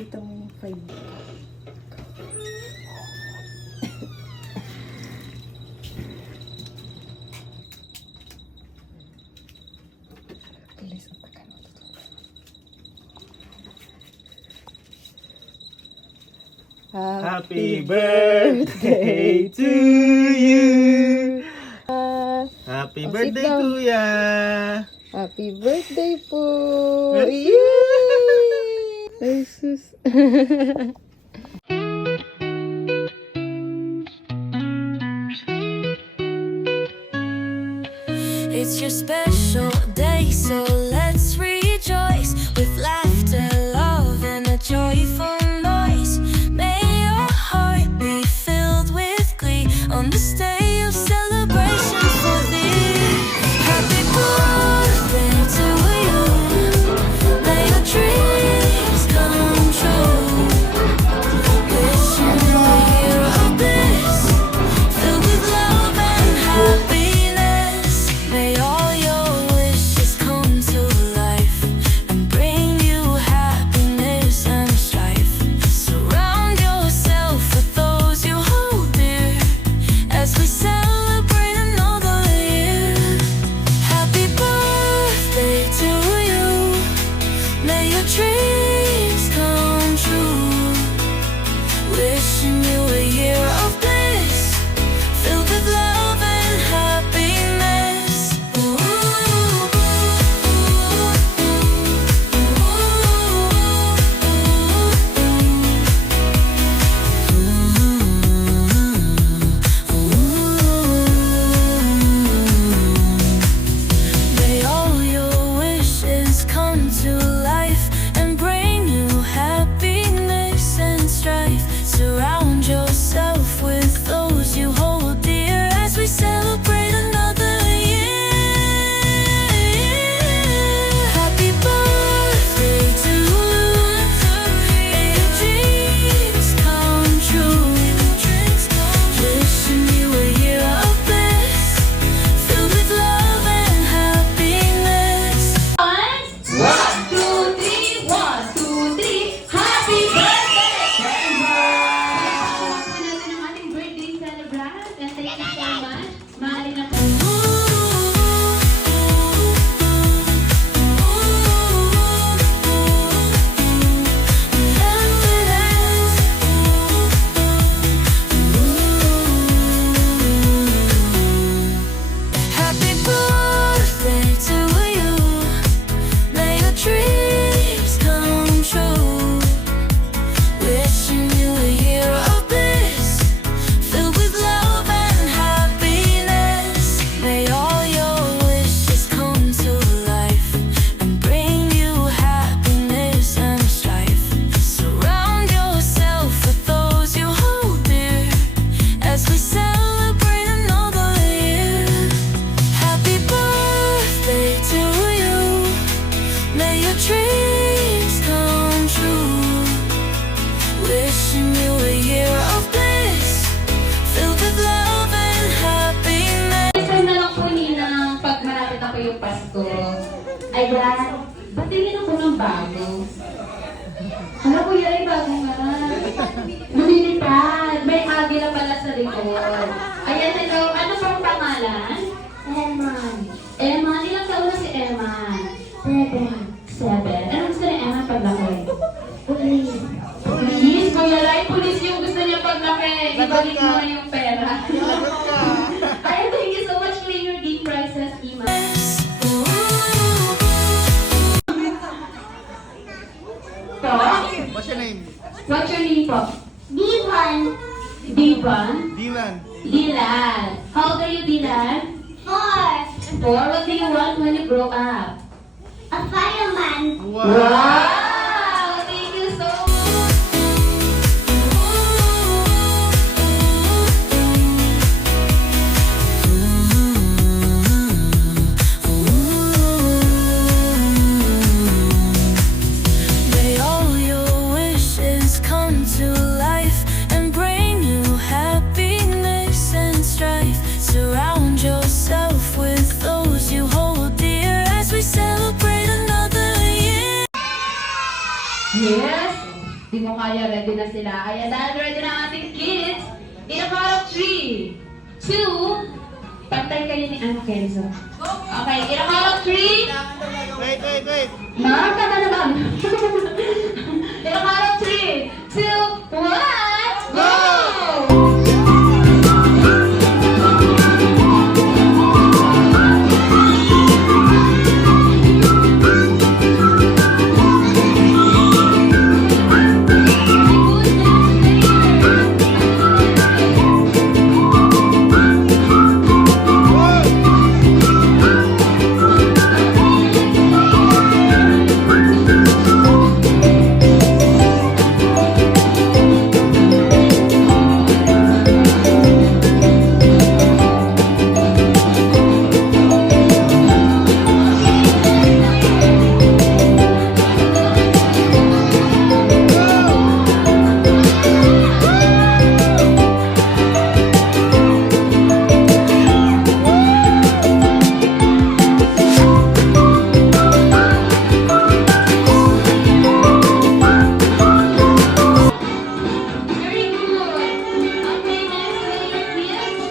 Pakita mo yung 5. Happy birthday to you. Happy birthday, Kuya. Happy birthday po. Yay! Ay, sus. It's your special day, so let's rejoice with laughter, love, and a joyful noise. May your heart be filled with glee on this day of celebration for thee. Happy birthday to you. May your dreams come true. Wishing you a year of bliss, filled with love and happiness. May all your wishes come to life and bring you happiness and strife. Surround yourself with those you hold dear as we celebrate another year. Happy birthday to you. May your dreams come true. Wishing you a year of bliss, filled with love and happiness. May all your wishes come to life and bring you happiness and strife. Surround yourself with those you hold dear as we celebrate another year. Happy birthday to you. May your dreams come true. Wishing you a year of bliss, filled with love and happiness. 1, 2, 3, 1, 2, 3. Happy birthday! Po natin ang ating birthday celebrant. And thank you so much. Mahalin na po. Happy birthday to you. May your dreams come true. Wishing you a year of bliss, filled with love and happiness. May all your wishes come to life and bring you happiness and strife. Surround yourself with those you hold dear as we celebrate another year. Happy birthday to you. May your dreams come true. Wishing you a year of bliss, filled with love and happiness. Isang na lang po Nina, pag malapit ako yung Pasko. Ayan, batilin ako ng bago. Hala kuya, ay bago nga. Lumilipad. May agila pala sa likod. Ayan, hello. Ano pang pangalan? Eman. Eman. Ilang taon na si Eman? 7. Ano gusto ni Eman paglaki? Police. Police? Kuya Lai, police yung gusto niya paglaki. Ibalik mo na yung pera. Ay, thank you so much for your gift prizes, Ima. Po? What's your name? What's your name po? Divan, Divan? Dylan. Dylan. How old are you, Dylan? 4, 4. What do you want when you grow up? a fireman. Wow! Thank you so much. May all your wishes come to life and bring you happiness and strife. Surround yourself with those you hold dear as we celebrate another year. kaya ready na sila. Kaya dahil ready na ang ating kids, in a count of 3, 2, pantay kayo ni Ano Kenzo. Okay, in a count of 3, Wait. Mark ka na naman. In a count of 3, 2, 1, go! Very good. Okay, next layer, please.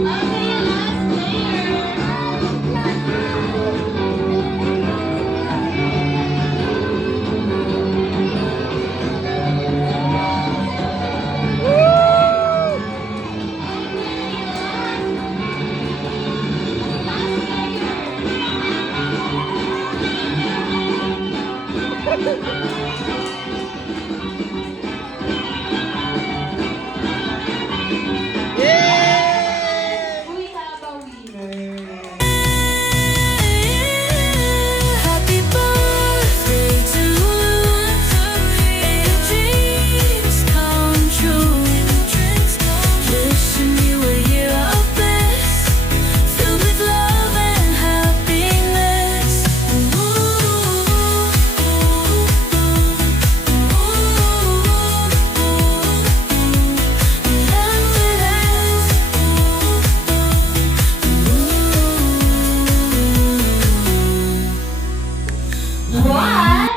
Okay, last Yay! We have a winner. Happy birthday to you. May your dreams come true. Wishing you a year of bliss, filled with love and happiness. What?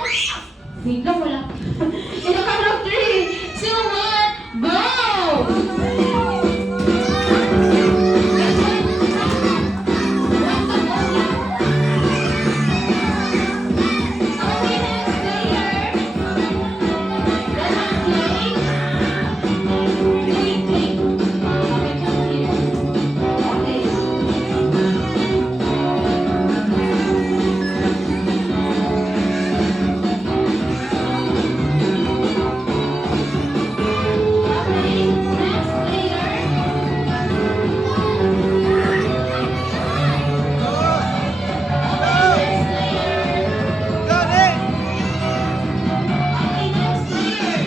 Wait lang, wala. In a count of 3, 2, 1, go! Okay, next layer. Cake. Okay. Okay, next layer. Next layer. Got it! Okay, next layer.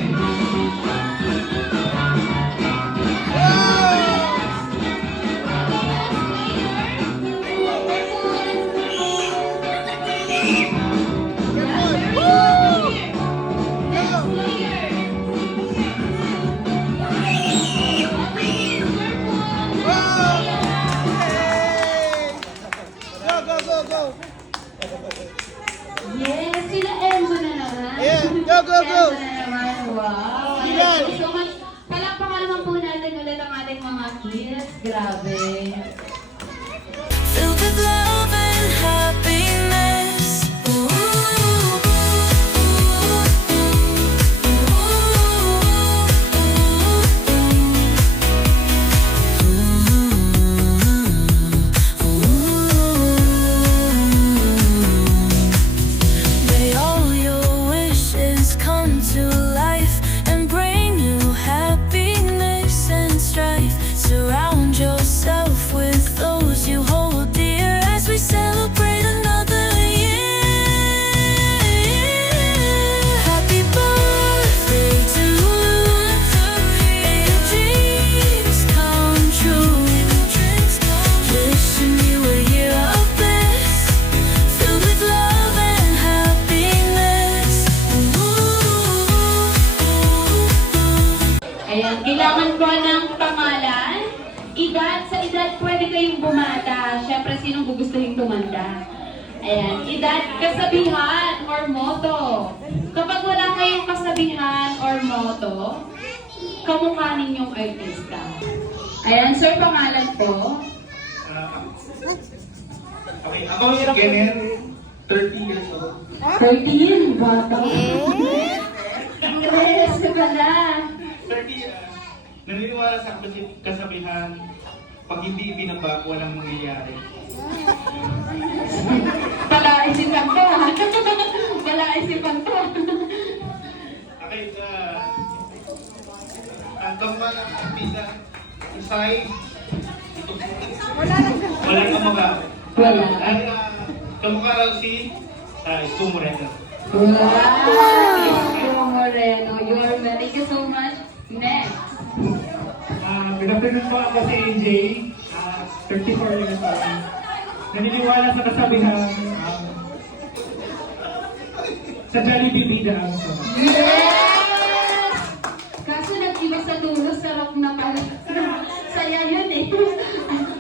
Go! Yes, sila Enzo na naman. Yeah, go! Enzo na naman, wow. Yan. Thank you so much. Palakpakan naman po natin ulit ang ating mga kids. Grabe. Filled with love and happiness. May all your wishes come to life and bring you happiness and strife. Surround yourself with those you hold dear as we celebrate another year. Happy birthday to you. May your dreams come true. Wishing you a year of bliss, filled with love and happiness. Ayan, kailangan ko ng pangalan. Sa edad, pwede kayong bumata. Siyempre, sinong gugustuhin tumanda? Ayan, edad, kasabihan, or motto. Kapag wala kayong kasabihan or motto, kamukha ninyong artista. Ayan, sir, pangalan po? Okay, ako si Kenneth, 30 years old. 13, bata. Yes, ka pala. 30, naniniwala sa kasabihan, pag hindi ibinaba, walang mangyayari. Palaisipan ko. Palaisipan ko. Okay, ang kamukha ng artista, aside, walang kamukha. Wala. Ay, kamukha raw si Stu Moreno. Wow! Moreno, you're thank you so much. Next. Good afternoon po, ako si AJ, 34 years old. Naniniwala sa kasabihan, sa Jollibee bida ang sarap. Yes! Kaso nag-iba sa dulo, sarap na pala. Saya yun eh.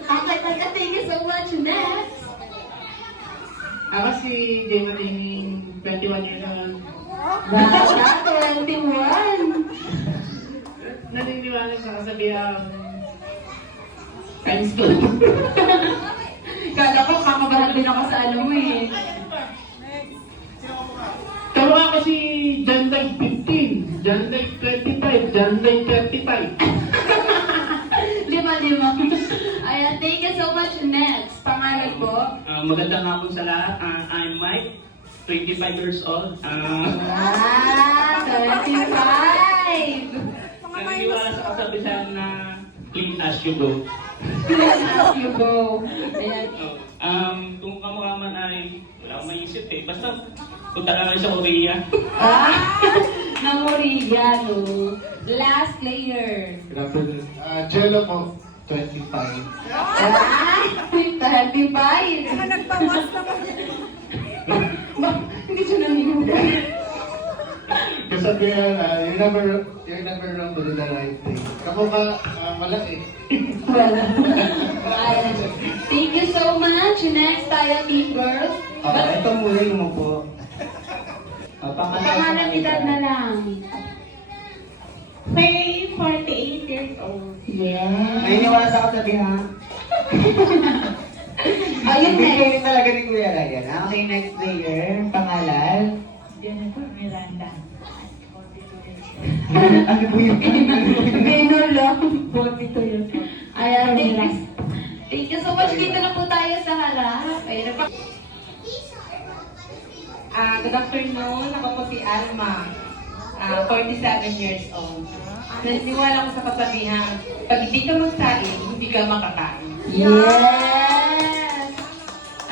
Okay, thank you so much. Next. Ako si Jay Matingin, 21 years old. Bata, 21. Naniniwala sa kasabihan, times 2. Kala ko, kakabahan din ako sa ano mo eh. Kamukha ko si John Day 15, John Day 25, John Day 35. Lima. Ayan, thank you so much. Next, pangalan po. Magandang hapon sa lahat. I'm Mike, 25 years old. Ah, 35. Naniniwala sa kasabihan na clean as you go. As you go. Ayan. Kung kamukha man ay wala akong maisip eh. Basta punta na lang sa Korea. Namoriya, no? Last player. Good afternoon. Jello po, 25. Ah, 35. Hindi siya naniniwala. Kasabihan, you're never wrong to do the right thing. Kamukha, malaki. Wala. Ayan. Thank you so much. Next tayo, Team Girls. Ito muna yung upo. Pangalan edad na lang. May 48 years old. Yes. Naniniwala sa kasabihan. Ayun, next. Bigay talaga ni Kuya Ryan. Okay, next player. Pangalan. Jennifer Miranda. Ano po yung Minor lang. 42 years old. Ayan, thank you so much. Dito na po tayo sa harap. Ayan na pa. Good afternoon. Ako po si Alma. 47 years old. Naniniwala ko sa kasabihan, pag hindi ka magsaing, hindi ka makakain. Yes!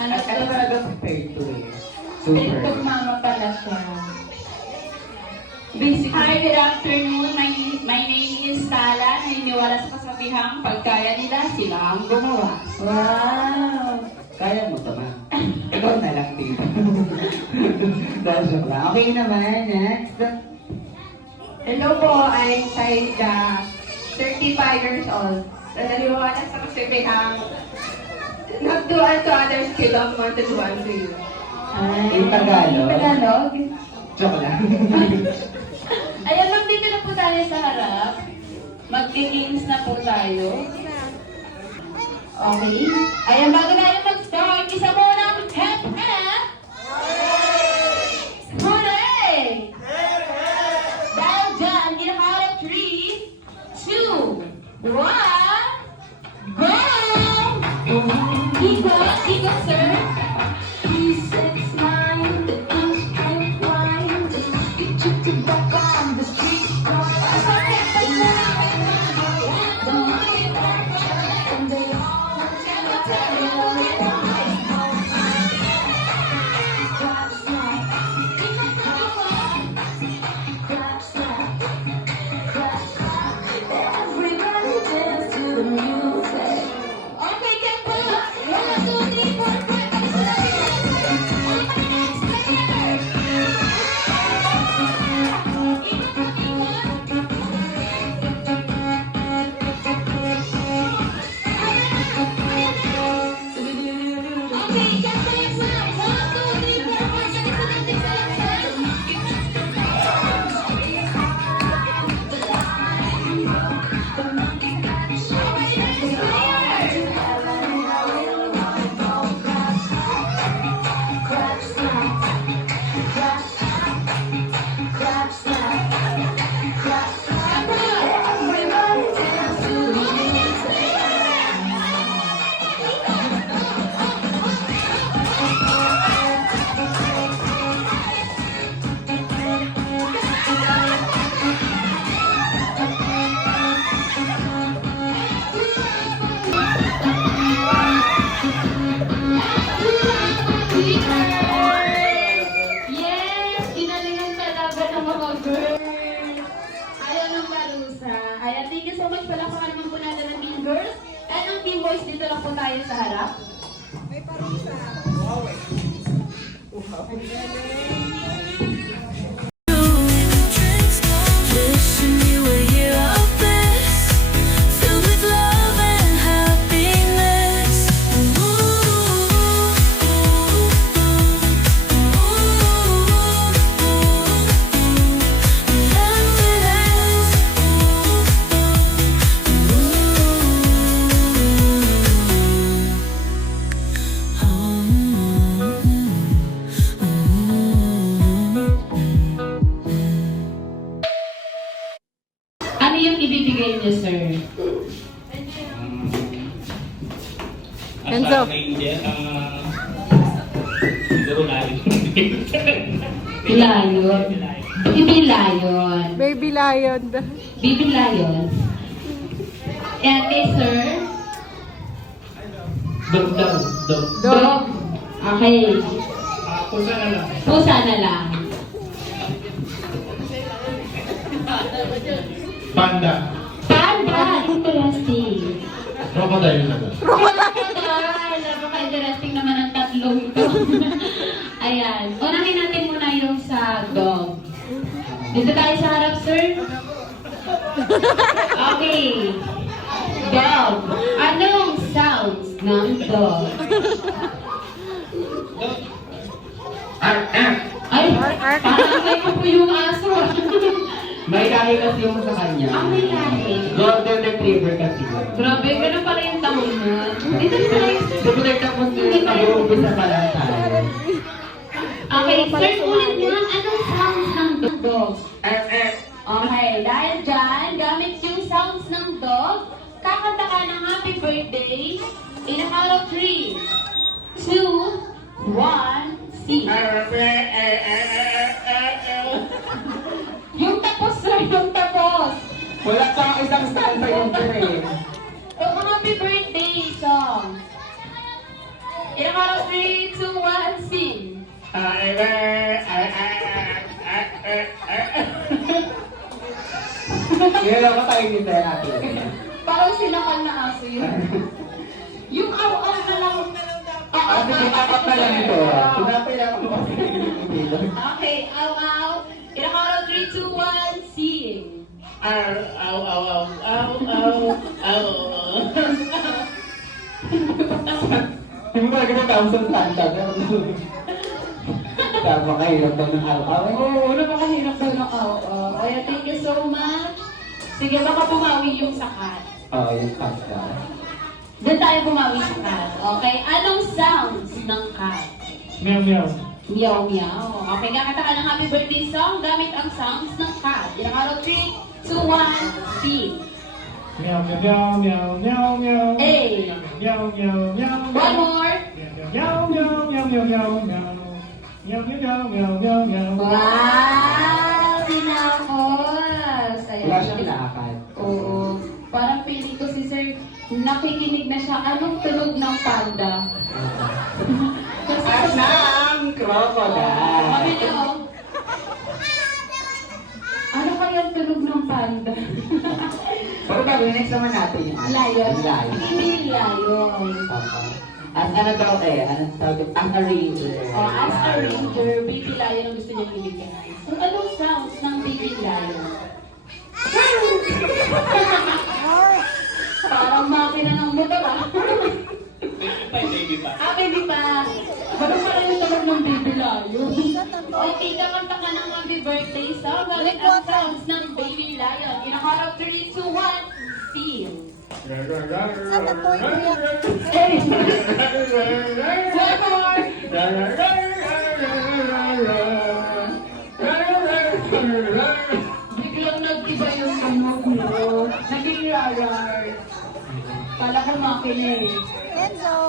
Ano At ano to? talaga sa third to eh. Super Super. mama pala siya. Basically, Hi, good afternoon. My name is Sala. Naniniwala sa kasabihang pagkaya nila, sila ang gumawa. wow! Kaya mo to, ma'am. Ikaw na lang dito. Dahil joke lang. Okay naman, next. Hello po, I'm Saida, 35 years old. Naniniwala sa kasabihang not do unto others, you love more to do unto you. In Tagalog. Tagalog? Joke lang. Ayan, ma'am, dito na po tayo sa harap. Mag-games na po tayo. Okay. Ayan, bago tayo mag-start, isa mo ng hep-hep. Hooray! Dahil dyan, in a count of 3, 2, 1, go! Keep up, sir. He sets mine, the instant wine. Get you to back on the street. Don't give it back. And they all tell me, thank you so much. Palakpakan naman po natin ang Team Girls. And ang Team Boys, dito lang po tayo sa harap. Wishing you were here of bliss, filled with love and happiness. Ano yung ibibigay niyo, sir? Hands up. Siguro lalim. Lion. Baby Lion. Baby lion. Baby Lion. And kay sir? Dog daw. Dog. Dog. Okay. Pusa na lang. Pusa na lang. Panda. Panda. Interesting. Crocodile na ba? Napaka-interesting naman ang tatlong ito. Ayan. Unahin natin muna yung sa dog. Dito tayo sa harap, sir. Okay. Dog. Anong sounds ng dog? Ay, parang may po yung aso. May lahi kasi yung sa kanya. Ah, may lahi. Golden Retriever kasi. Grabe, ganun pala yung taon mo. Dito tayo. Super tapos nag-uumpisa pa lang tayo. Okay, sir, ulit nga. Anong sounds ng dog? Okay, dahil dyan, gamit yung sounds ng dog, kakanta ka ng happy birthday in a count of 3, 2, 1, sing. Yung tapos, sir, yung tapos. Wala pang isang stanza yung eh. Yung happy birthday song. In a count of 3, 2, 1, sing. Kaya lang tayo nito natin. Parang sinakal na aso yun. Yung aw-aw na lang. Kasi apat na lang ito. Sunapay lang ako kasi dito. Okay, aw-aw. In a count of 3, 2, 1, sing. Hindi mo talaga na thousand tanta. Tama kahirap daw ng araw. Oo, napakahirap daw ng aw-aw. Kaya thank you so much. Sige, baka pumawi yung sakat. Oo, yung pasta. Doon tayo pumawi sa cat. Okay, anong sounds ng cat? Meow meow. Meow meow. Okay, kakanta ka ng happy birthday song gamit ang sounds ng cat. In a count of 3, 2, 1, sing. Meow meow meow meow meow. Hey! Meow meow meow. One more. Meow meow meow meow meow meow. Meow meow meow meow meow. Wow! Tinapos! Wala siyang lakad. Oo. Parang feeling ko si Sir, nakikinig na siya. Anong tunog ng panda? Asang crocodile. Mabili ko. Ano kaya ang tunog ng panda? Pero bago, next naman natin yung Lion. Lion. Female lion. As ano daw ano tawag? As a ranger. As a ranger, baby lion ang gusto niya ibigay. So, anong sounds ng baby lion? Parang makina ng motor ah. Baby pa. Baby pa. Parang parang yung tunog ng baby lion. Okay, kakanta ka ng happy birthday song. Gamit ang sounds ng baby lion. In a count of 3, 2, 1, sing. One more. Biglang nag-iba yung tunog mo. Naging rayar. Kala ko makinig.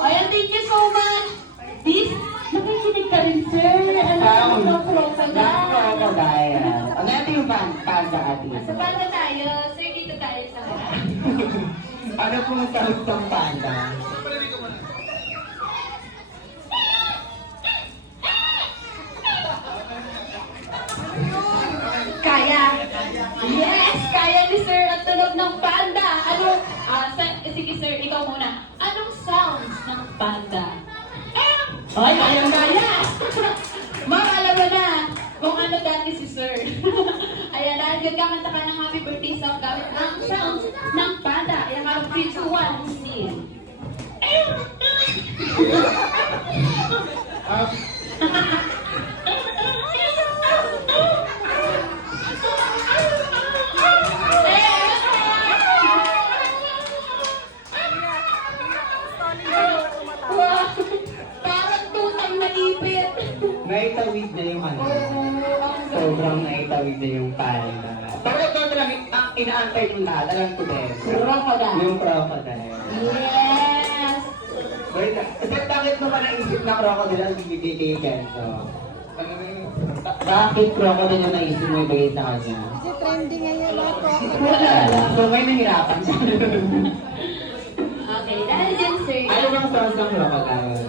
Ayan, thank you so much. This, nakikinig ka rin, sir. Ano ng crocodile? Crocodile. Ano natin yung panda atin? Sa panda tayo. Sir, dito tayo sa harap. Ano kung tawag ng panda? Kaya. Yes, kaya ni sir ang tunog ng panda. Sige sir, ikaw muna. Anong sounds ng panda? Ay, kaya. Ma'am, alam mo na kung ano dati si sir. Ayan, dahil kakanta ka ng happy birthday song gamit ang sounds ng panda. Ayan, mga 3, 2, 1, sing. Wow, parang tutang na ipit. Naitawid na yung ano. Sobrang naitawid na yung panda. Pero ito talaga ang inaantay yung lahat. Alam ko din. Crocodile. Yung crocodile. Yes! Wait lang. Bakit mo pa naisip na crocodile ang bibigay kay Kenzo? Bakit crocodile yung naisip mo ibigay sa kanya? Kasi trending ngayon lahat po. Wala. So may nahirapan siya. Okay, dahil dyan sir. Ano bang sounds ng crocodile?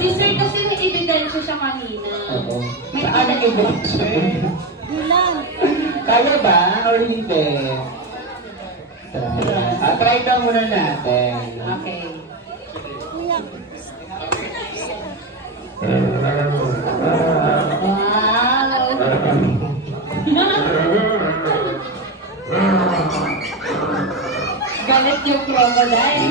Si sir kasi may ebidensya siya kanina. Oo. May Saan ang ebidensya. Bilang. Kaya ba? Or hindi? Try daw muna natin. Okay. Kuya. Galit yung crocodile.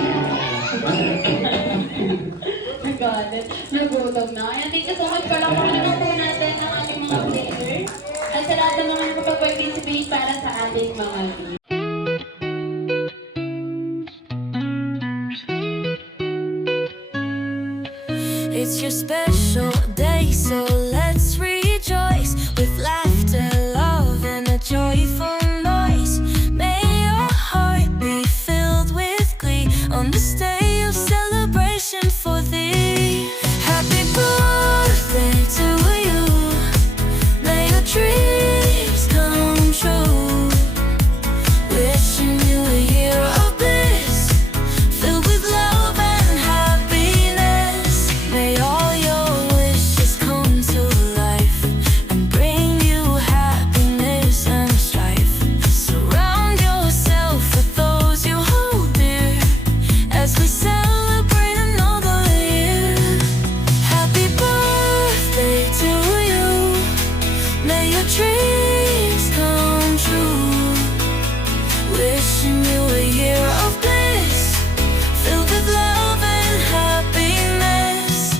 Nagalit. Nagutom na. Ayan, thank you so much. Palakpakan naman po natin ang ating mga players. At sa lahat ng mga nakapag-participate para sa ating mga leaders. It's your special day, so let's rejoice with laughter, love, and a joyful noise. May your heart be filled with glee on this day of celebration for thee. Happy birthday to you. May your dreams come true. Wishing you a year of bliss, filled with love and happiness. May all your wishes come to life and bring you happiness and strife. Surround yourself with those you hold dear as we celebrate another year. Happy birthday to you. May your dreams come true. Wishing you a year of bliss, filled with love and happiness.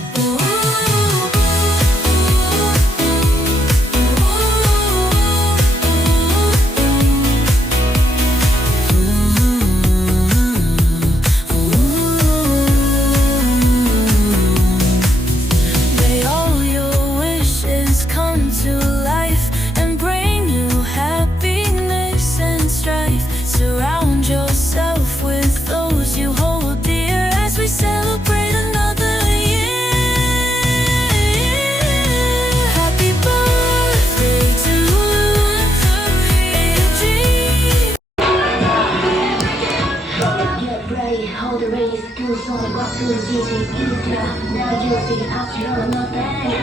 May all your wishes come to life and bring you happiness and strife. Surround yourself with those you hold dear as we celebrate another year. Happy birthday to you. May your dreams Get ready, hold the race, do something got to easy. Now you see after nothing.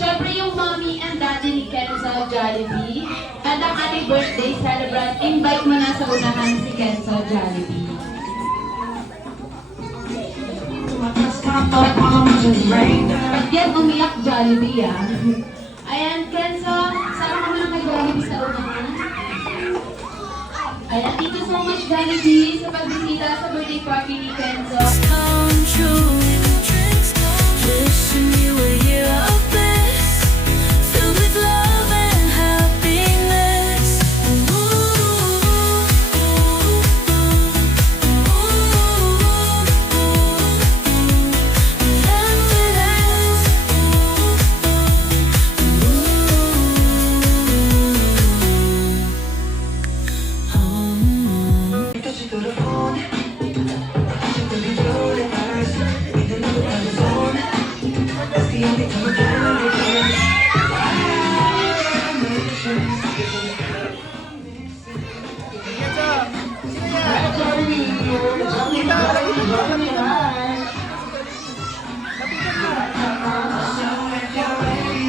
Siyempre yung mommy and daddy ni Kenzo Jollibee at ang ating birthday celebrant, invite mo na sa unahan si Kenzo Jollibee. Ba't yan umiyak Jollibee ah? Ayan, Kenzo, sama ka muna kay Jollibee sa unahan. Ayan, thank you so much Jollibee sa pagbisita sa birthday party ni Kenzo. come true. Wishing you a year of bliss, filled with love and happiness. Jollibee!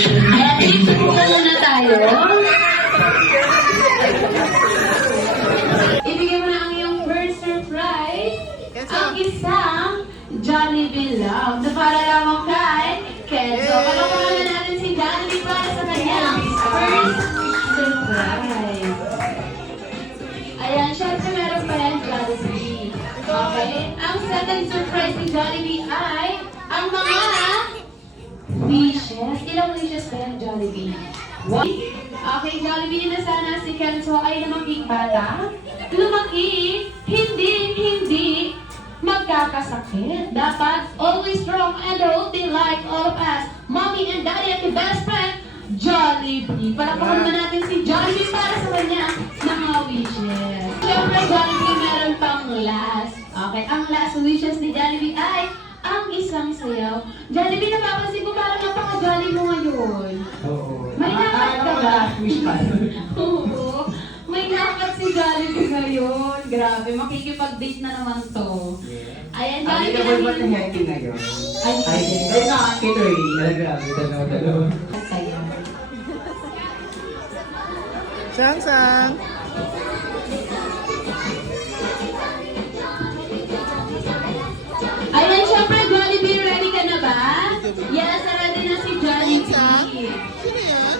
Ano na tayo? Ibigay mo na ang iyong first surprise. Ang isang Jollibee Love na para lamang kay Kenzo. Palakpakan na natin si Jollibee para sa kanyang first surprise. Ayan, syempre meron pa yan Jollibee. Okay, ang second surprise ni Jollibee ay ang mga wishes. Ilang wishes ba yan, Jollibee? One. Okay, Jollibee na sana si Kenzo ay lumaking bata. Lumaki, hindi magkakasakit. Dapat always strong and healthy like all of us. Mommy and daddy at the best friend, Jollibee. Palakpakan naman natin si Jollibee para sa kanya mga wishes. Siyempre, Jollibee meron pang last. Okay, ang last wishes ni Jollibee ay ang isang sayaw. Jollibee, napapansin ko parang napaka-jolly mo ngayon. Oo. May nakat ka ba? Wish pa. Oo. May nakat si Jollibee ngayon. Grabe, makikipag-date na naman to. Ayan, Ang Jollibee ginagawa ba na ng happy ngayon? Ay, Ay, nakakita eh. Grabe, dalawa. sayaw. Sang-sang. Ayan, syempre, Jollibee, ready ka na ba? Yes, ready na si Jollibee. Sino yan?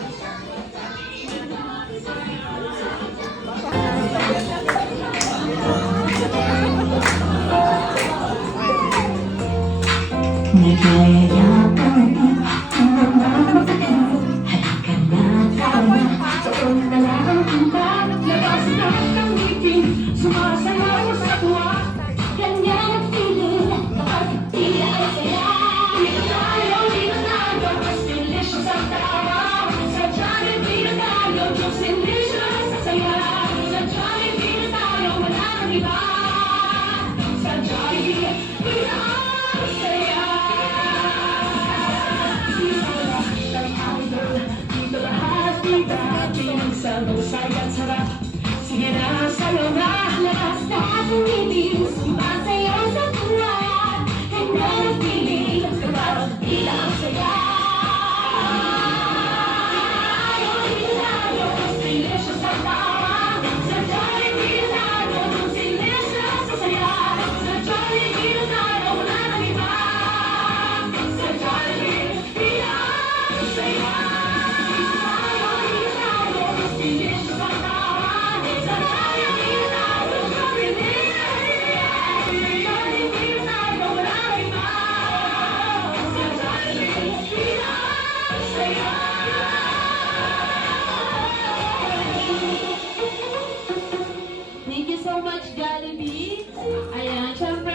Thank you so much, Jollibee. Ayan, syempre,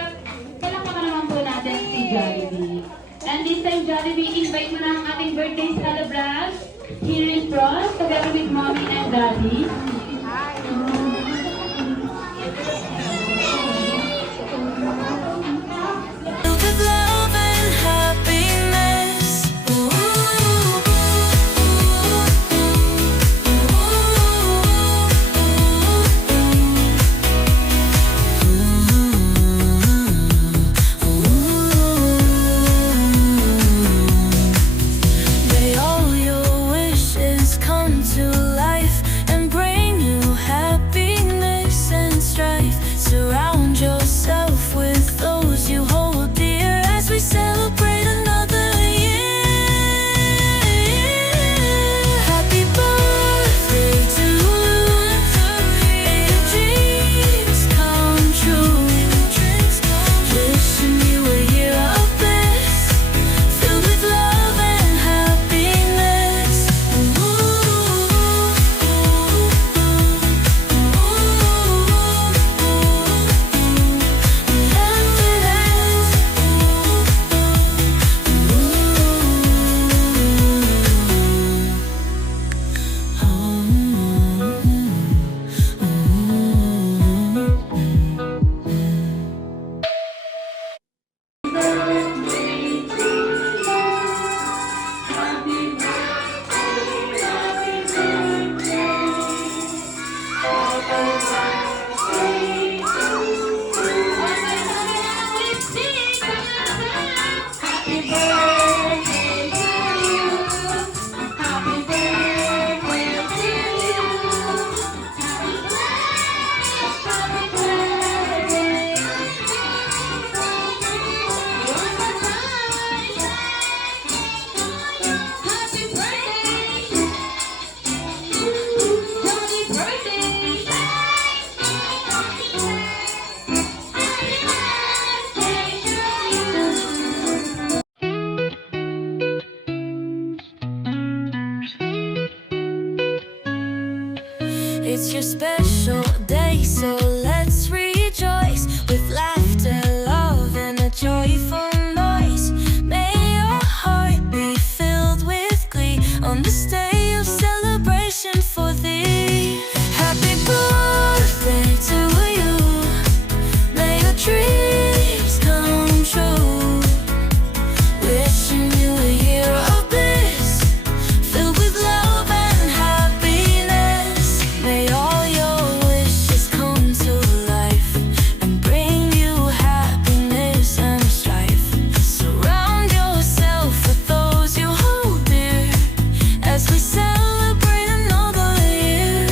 palakpakan naman po natin si Jollibee. And this time, Jollibee, invite mo na ang ating birthday celebrant here in front, together with Mommy and Daddy. With love and happiness. May all your wishes come to life and bring It's your special day, so let's rejoice with laughter, love, and a joyful noise. May your heart be filled with glee on this day of celebration for thee. Happy birthday to you. May your dreams come true. Wishing you a year of bliss, filled with love and happiness. May all your wishes come to life and bring you happiness and strife. Surround yourself with those you hold dear as we celebrate another year.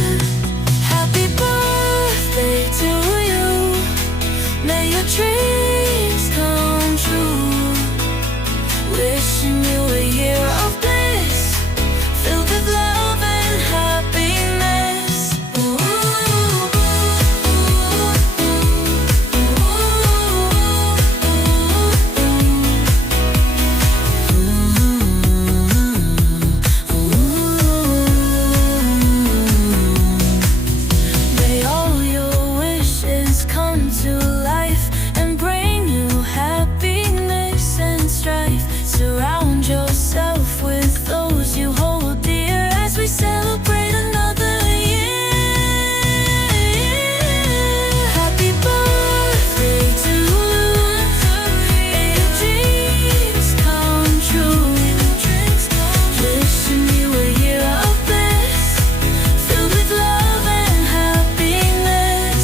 Happy birthday to you. May your dreams come true. Wishing you a year of bliss, filled with love and happiness. May all your wishes come to life and bring you happiness and strife. Surround yourself with those you hold dear as we celebrate another year. Happy birthday to you. May your dreams come true. Wishing you a year of bliss, filled with love and happiness.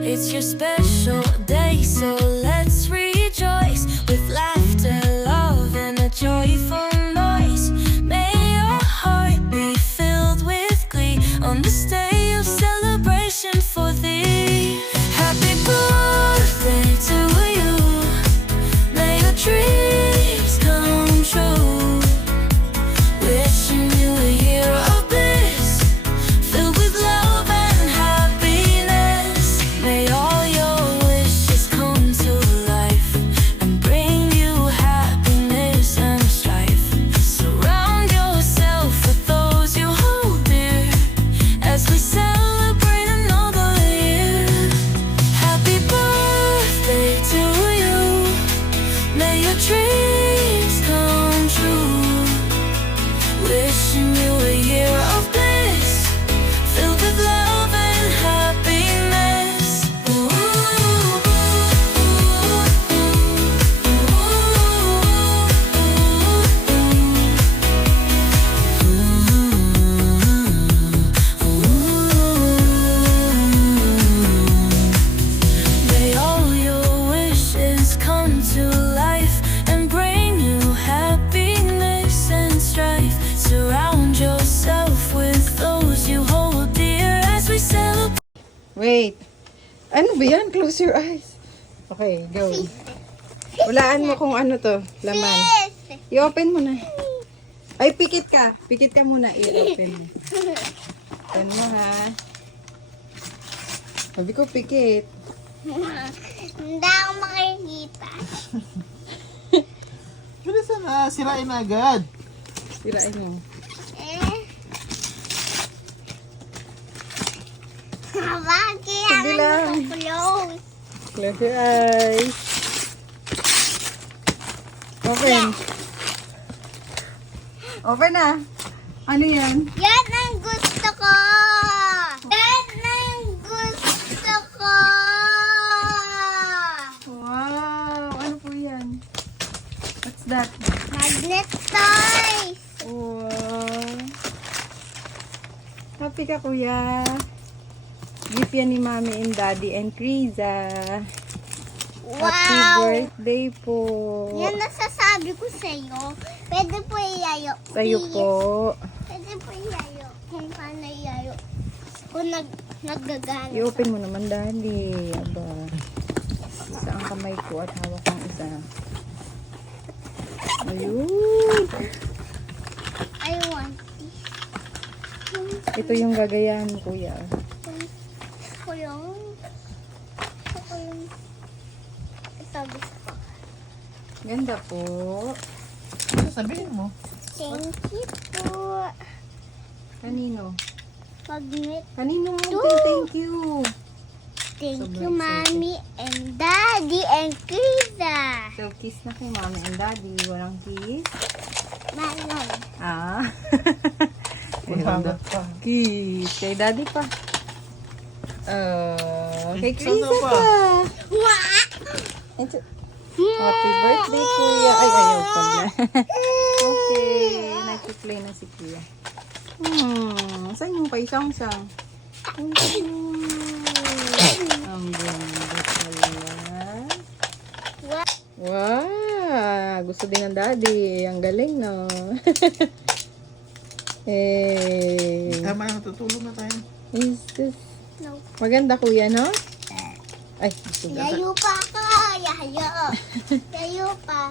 It's your special day, so let's rejoice with laughter, love, and a joyful noise. May your heart be filled with glee on this day of celebration for thee. Happy birthday to you. May your dreams come true. Wishing you a year of bliss, filled with love and happiness. May all your wishes come to life and bring you happiness and strife. Surround yourself with those you hold dear as we celebrate another year. Happy birthday to you. May your dreams come true. Wishing you a year of bliss, filled with love and happiness. May all your wishes come to life and bring you happiness and strife. Surround yourself with those you hold dear as we celebrate. Wait. Ano ba yan? Close your eyes. Okay, go. Hulaan mo kung ano to. Laman. I-open mo na. Ay, pikit ka. Pikit ka muna. I-open mo. Open mo, ha? Sabi ko, pikit. Hindi ako makikita. Bilisan na. Sirain na agad. Sirain mo. Bakit Sige lang. close? Close your eyes. Open. Open na. Ano yan? Yan ang gusto ko! Yan ang gusto ko! Wow! Ano po yan? What's that? Magnet toys! Wow! Happy ka, kuya. Gift yan ni Mami and Daddy and Kriza. Wow! Happy birthday po. Yan nasasabi ko sa'yo. Pwede po iayo. Sa'yo po. Pwede po yayo. Kung paano yayo. Kung naggagana. I-open mo naman, Daddy. Aba. Isa ang kamay ko at hawak ang isa. Ayun. I want Ito yung gagayahan mo, Kuya. ko yung ito gusto ko. Ganda po. Sabihin mo. Thank you po. Kanino? Magnet. Kanino mo? Two. Thank you. Thank Sobrang you, Mommy and Daddy and Krisa. So, kiss na kay Mommy and Daddy. Walang kiss. Malon. Ah. Ganda pa. Kiss. Kay Daddy pa. Kay Krisa Ano pa? pa. Ito. Happy birthday, Kuya. Ay, ayaw pala. Okay. Nag-play na si Kuya. Saan yung paisang-sang? Ang ganda pala. Wow! Gusto din ng Daddy. Ang galing, no? Tama na, tutulog na tayo. Is this? No. Maganda, Kuya, no? Ay, gusto ba? Yayo pa ako. Yayo. Yayo pa.